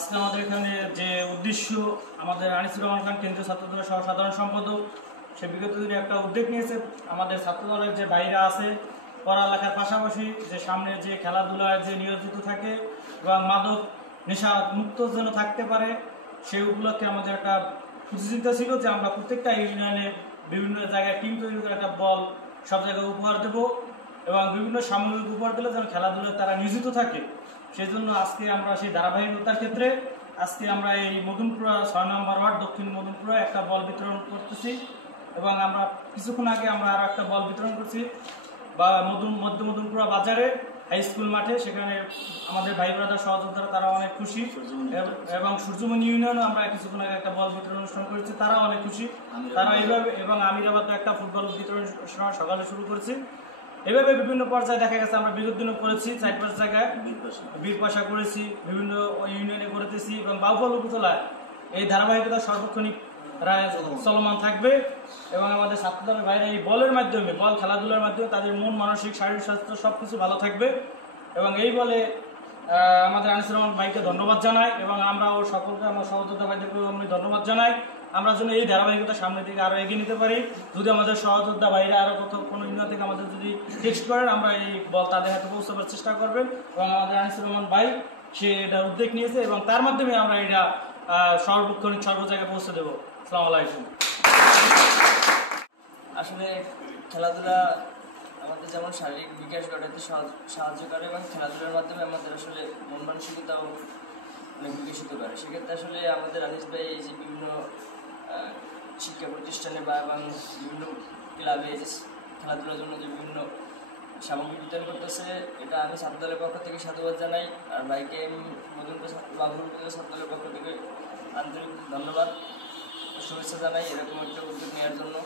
আজকে আমাদের এখানে যে উদ্দেশ্য, আমাদের আনিসুর রহমান খান কেন্দ্রীয় ছাত্রদলের সহ সাধারণ সম্পাদক সে বিগত দিনে একটা উদ্যোগ নিয়েছে। আমাদের ছাত্রদলের যে ভাইরা আছে পড়ালেখার পাশাপাশি যে সামনে যে খেলাধুলায় যে নিয়োজিত থাকে এবং মাদক নেশা মুক্ত যেন থাকতে পারে, সেই উপলক্ষে আমাদের একটা চিন্তা ছিল যে আমরা প্রত্যেকটা ইউনিয়নে বিভিন্ন জায়গায় টিম তৈরি করে একটা বল সব জায়গায় উপহার দেব এবং বিভিন্ন সামগ্রিক উপহার দিলে যেন খেলাধুলায় তারা নিয়োজিত থাকে। সেই জন্য আজকে আমরা সেই ধারাবাহিকতার ক্ষেত্রে আজকে আমরা এই মদনপুরা ৬ নম্বর ওয়ার্ড দক্ষিণ মদনপুরা একটা বল বিতরণ করতেছি এবং আমরা কিছুক্ষণ আগে আমরা আরও একটা বল বিতরণ করছি বা মধ্য মদনপুরা বাজারে হাই স্কুল মাঠে। সেখানে আমাদের ভাই ব্রাদার সহযোদ্ধারা তারা অনেক খুশি এবং সূর্যমণি ইউনিয়নও আমরা কিছুক্ষণ আগে একটা বল বিতরণ অনুষ্ঠান করেছি, তারা অনেক খুশি। তারা এইভাবে এবং আমিরাবাদে একটা ফুটবল বিতরণ সকালে শুরু করেছি। এভাবে বিভিন্ন পর্যায়ে দেখা গেছে আমরা বিগত দিনও করেছি, ৪-৫ জায়গায় বীরপাশা করেছি, বিভিন্ন ইউনিয়নে করেছি এবং বাউফল উপজেলায় এই ধারাবাহিকতা সর্বক্ষণিক চলমান থাকবে এবং আমাদের ছাত্রদলের বাইরে এই বলের মাধ্যমে বল খেলাধুলার মাধ্যমে তাদের মন, মানসিক, শারীরিক স্বাস্থ্য সবকিছু ভালো থাকবে এবং এই বলে আমাদের আনিসুর রহমান ভাইকে ধন্যবাদ জানাই এবং আমরা ওর সকলকে আমার সহযোদ্ধা ভাইদেরকেও আমি ধন্যবাদ জানাই। আমরা যেন এই ধারাবাহিকতা সামনের দিকে আরও এগিয়ে নিতে পারি। যদি আমাদের সহযোদ্ধা ভাইরা আরও কোনো ইউনিয়ন থেকে আমাদের যদি টেক্সট করেন, আমরা এই বল তাদের হাতে পৌঁছাবার চেষ্টা করবেন এবং আমাদের আনিসুর রহমান ভাই সে এটা উদ্যোগ নিয়েছে এবং তার মাধ্যমে আমরা এটা সর্বক্ষণিক সর্ব জায়গায় পৌঁছে দেবো। আসসালামু আলাইকুম। আসলে খেলাধুলা আমাদের যেমন শারীরিক বিকাশ ঘটাতে সাহায্য করে এবং খেলাধুলার মাধ্যমে আমাদের আসলে মন মানসিকতাও অনেক বিকশিত করে। সেক্ষেত্রে আসলে আমাদের আনিস ভাই এই যে বিভিন্ন শিক্ষা প্রতিষ্ঠানে বা এবং বিভিন্ন ক্লাবে যে খেলাধুলার জন্য যে বিভিন্ন সামগ্রী বিতরণ করতেছে, এটা আমি ছাত্রদলের পক্ষ থেকে সাধুবাদ জানাই। আর ভাইকে মদনপুর ছাত্রদলের পক্ষ থেকে আন্তরিক ধন্যবাদ শুভেচ্ছা জানাই এরকম একটা উদ্যোগ নেওয়ার জন্য।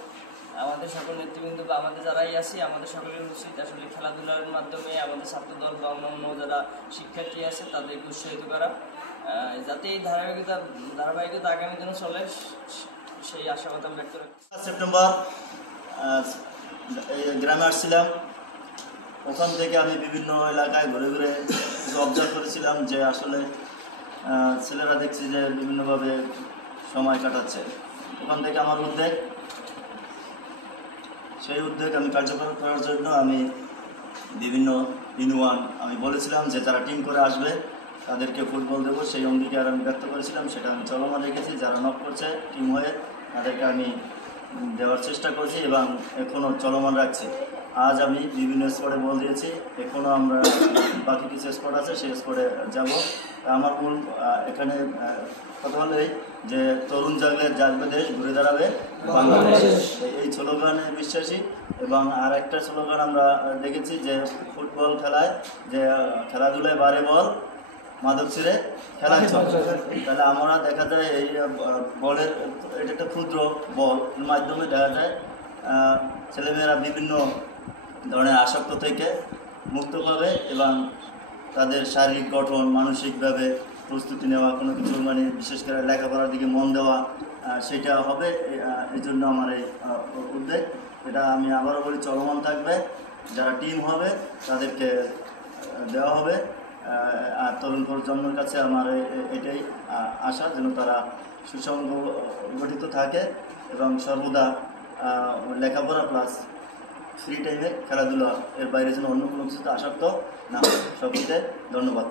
আমাদের সকল নেতৃবৃন্দ বা আমাদের যারাই আছি, আমাদের সকলের উচিত আসলে খেলাধুলার মাধ্যমে আমাদের ছাত্রদল বা অন্যান্য যারা শিক্ষার্থী আছে তাদেরকে উৎসাহিত করা, যাতে এই ধারাবাহিকতা আগামী দিনে চলে, সেই আশাবাদ আমি ব্যক্ত রাখি। সেপ্টেম্বর গ্রামে আসছিলাম, ওখান থেকে আমি বিভিন্ন এলাকায় ঘুরে ঘুরে অবজার্ভ করেছিলাম যে আসলে ছেলেরা দেখছি যে বিভিন্নভাবে সময় কাটাচ্ছে। ওখান থেকে আমার সেই উদ্যোগ আমি কার্যকর করার জন্য আমি বিভিন্ন ইউনিয়ন আমি বলেছিলাম যে যারা টিম করে আসবে তাদেরকে ফুটবল দেবো, সেই অঙ্গীকার আমি ব্যক্ত করেছিলাম। সেটা আমি চলমান রেখেছি। যারা নক করছে টিম হয়ে তাদেরকে আমি দেওয়ার চেষ্টা করছি এবং এখনও চলমান রাখছি। আজ আমি বিভিন্ন স্পটে বল দিয়েছি, এখনও আমরা বাকি কিছু স্পট আছে সেই স্পটে যাব। আমার মূল এখানে কথা হলো যে তরুণ জাগবে দেশ, ঘুরে দাঁড়াবে বাংলাদেশ, এই স্লোগানে বিশ্বাসী। এবং আর একটা স্লোগান আমরা দেখেছি যে ফুটবল খেলায় যে খেলাধুলায় বারে বল, মাদক ছিঁড়ে খেলার চল। তাহলে আমরা দেখা যায় এই বলের, এটা একটা ক্ষুদ্র বল, এর মাধ্যমে দেখা যায় ছেলেমেয়েরা বিভিন্ন ধরনের আসক্ত থেকে মুক্ত পাবে এবং তাদের শারীরিক গঠন, মানসিকভাবে প্রস্তুতি নেওয়া, কোনো কিছু বিশেষ করে লেখাপড়ার দিকে মন দেওয়া, সেটা হবে। এই জন্য আমার এই উদ্যোগ, এটা আমি আবারও বলি চলমান থাকবে। যারা টিম হবে তাদেরকে দেওয়া হবে। আর তরুণ প্রজন্মের কাছে আমার এটাই আশা যেন তারা সুসংগঠিত থাকে এবং সর্বদা লেখাপড়া প্লাস ফ্রি টাইমে খেলাধুলা, এর বাইরে যেন অন্য কোনো কিছুতে আসক্ত না হয়। সকলকে ধন্যবাদ।